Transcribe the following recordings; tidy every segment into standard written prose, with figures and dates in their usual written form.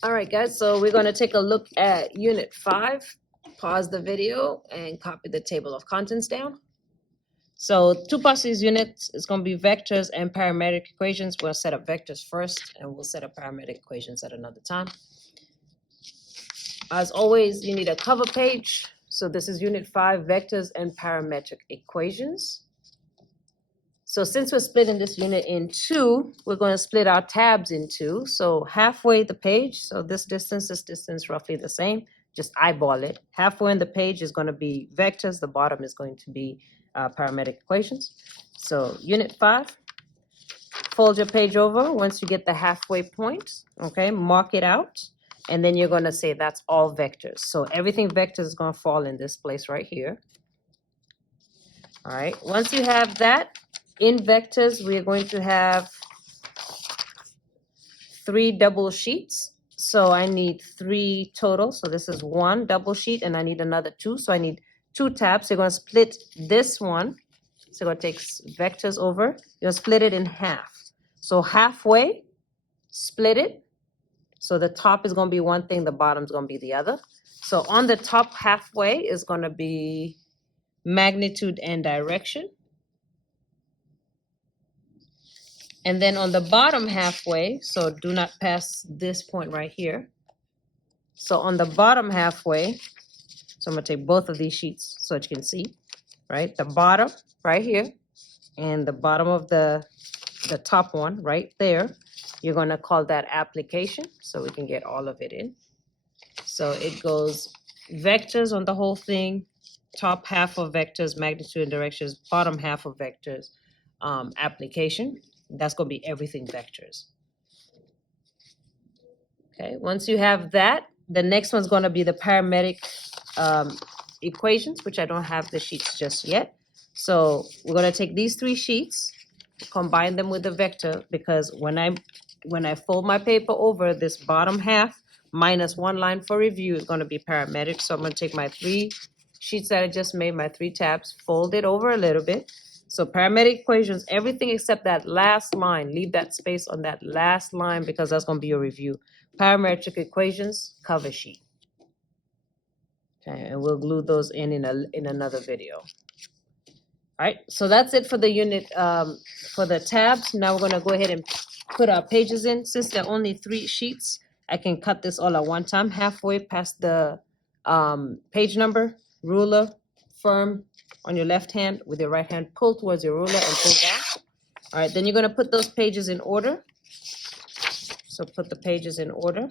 All right, guys, so we're going to take a look at Unit 5. Pause the video and copy the table of contents down. So two parts of these units is going to be vectors and parametric equations. We'll set up vectors first, and we'll set up parametric equations at another time. As always, you need a cover page. So this is Unit 5, Vectors and Parametric Equations. So since we're splitting this unit in two, we're going to split our tabs in two. So halfway the page, so this distance, roughly the same. Just eyeball it. Halfway in the page is going to be vectors. The bottom is going to be parametric equations. So Unit 5, fold your page over. Once you get the halfway point, okay, mark it out. And then you're going to say that's all vectors. So everything vectors is going to fall in this place right here. All right. Once you have that, in vectors, we are going to have 3 double sheets. So I need 3 total. So this is 1 double sheet, and I need another 2. So I need 2 tabs. So you're going to split this one. So you're going to take vectors over. You're going to split it in half. So halfway, split it. So the top is going to be one thing, the bottom is going to be the other. So on the top halfway is going to be magnitude and direction. And then on the bottom halfway, so do not pass this point right here. So on the bottom halfway, so I'm going to take both of these sheets so that you can see, right? The bottom right here and the bottom of the top one right there. You're going to call that application so we can get all of it in. So it goes vectors on the whole thing, top half of vectors, magnitude and directions, bottom half of vectors, application. That's going to be everything vectors. Okay, once you have that, the next one's going to be the parametric equations, which I don't have the sheets just yet. So we're going to take these 3 sheets, combine them with the vector, because when I fold my paper over, this bottom half minus 1 line for review is going to be parametric. So I'm going to take my 3 sheets that I just made, my 3 tabs, fold it over a little bit. So parametric equations, everything except that last line, leave that space on that last line because that's going to be your review. Parametric equations, cover sheet. Okay, and we'll glue those in another video. All right, so that's it for the unit, for the tabs. Now we're gonna go ahead and put our pages in. Since there are only 3 sheets, I can cut this all at one time, halfway past the page number, ruler, firm on your left hand, with your right hand, pull towards your ruler and pull down. All right, then you're gonna put those pages in order. So put the pages in order.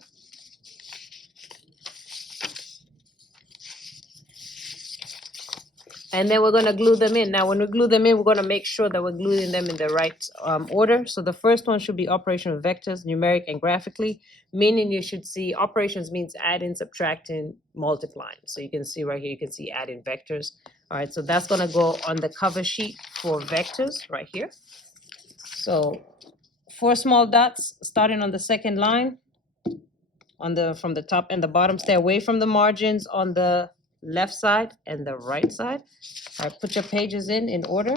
And then we're going to glue them in. Now, when we glue them in, we're going to make sure that we're gluing them in the right order. So the first one should be operation of vectors, numeric and graphically, meaning you should see operations means adding, subtracting, multiplying. So you can see right here, you can see adding vectors. All right, so that's going to go on the cover sheet for vectors right here. So 4 small dots starting on the second line from the top and the bottom. Stay away from the margins on the left side and the right side. All right, put your pages in order.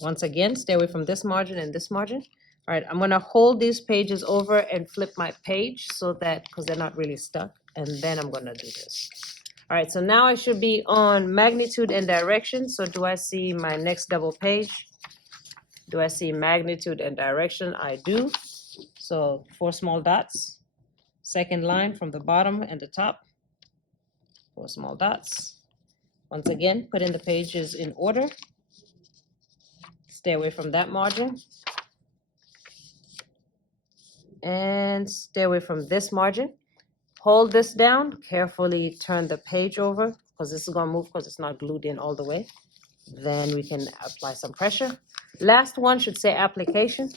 Once again, stay away from this margin and this margin. All right, I'm gonna hold these pages over and flip my page so that, because they're not really stuck, and then I'm gonna do this. All right, so now I should be on magnitude and direction. So do I see my next double page? Do I see magnitude and direction? I do. So 4 small dots. Second line from the bottom and the top. 4 small dots. Once again, put in the pages in order. Stay away from that margin. And stay away from this margin. Hold this down. Carefully turn the page over because this is going to move because it's not glued in all the way. Then we can apply some pressure. Last one should say application.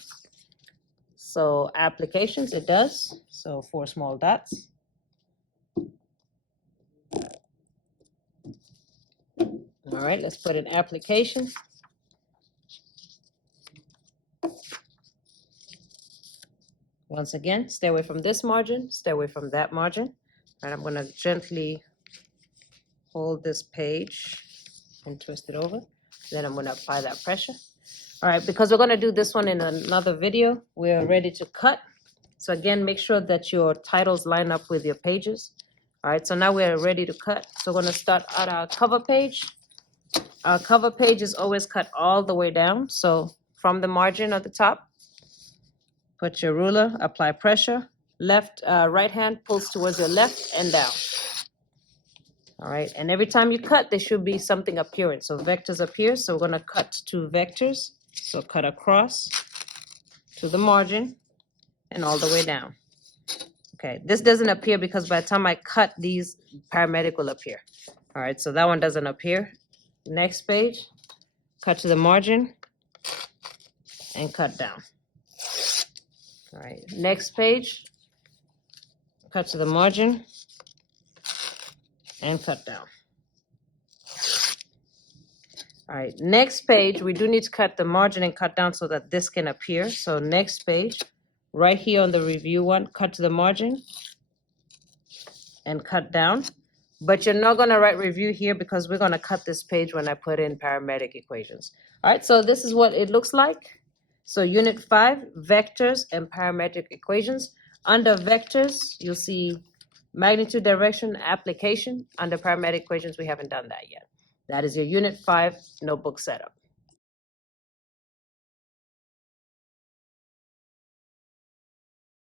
So applications, it does. So 4 small dots. All right, let's put an application. Once again, stay away from this margin, stay away from that margin. And I'm going to gently hold this page and twist it over. Then I'm going to apply that pressure. All right, because we're gonna do this one in another video, we're ready to cut. So again, make sure that your titles line up with your pages. All right, so now we're ready to cut. So we're gonna start at our cover page. Our cover page is always cut all the way down. So from the margin at the top, put your ruler, apply pressure. Right hand pulls towards your left and down. All right, and every time you cut, there should be something appearing. So vectors appear, so we're gonna cut two vectors. So cut across to the margin and all the way down. Okay, this doesn't appear because by the time I cut these, paramedic will appear. All right, so that one doesn't appear. Next page, cut to the margin and cut down. All right, next page, cut to the margin and cut down. All right, next page, we do need to cut the margin and cut down so that this can appear. So next page, right here on the review one, cut to the margin and cut down. But you're not gonna write review here because we're gonna cut this page when I put in paramedic equations. All right, so this is what it looks like. So unit 5, vectors and parametric equations. Under vectors, you'll see magnitude, direction, application. Under parametric equations, we haven't done that yet. That is your unit 5 notebook setup.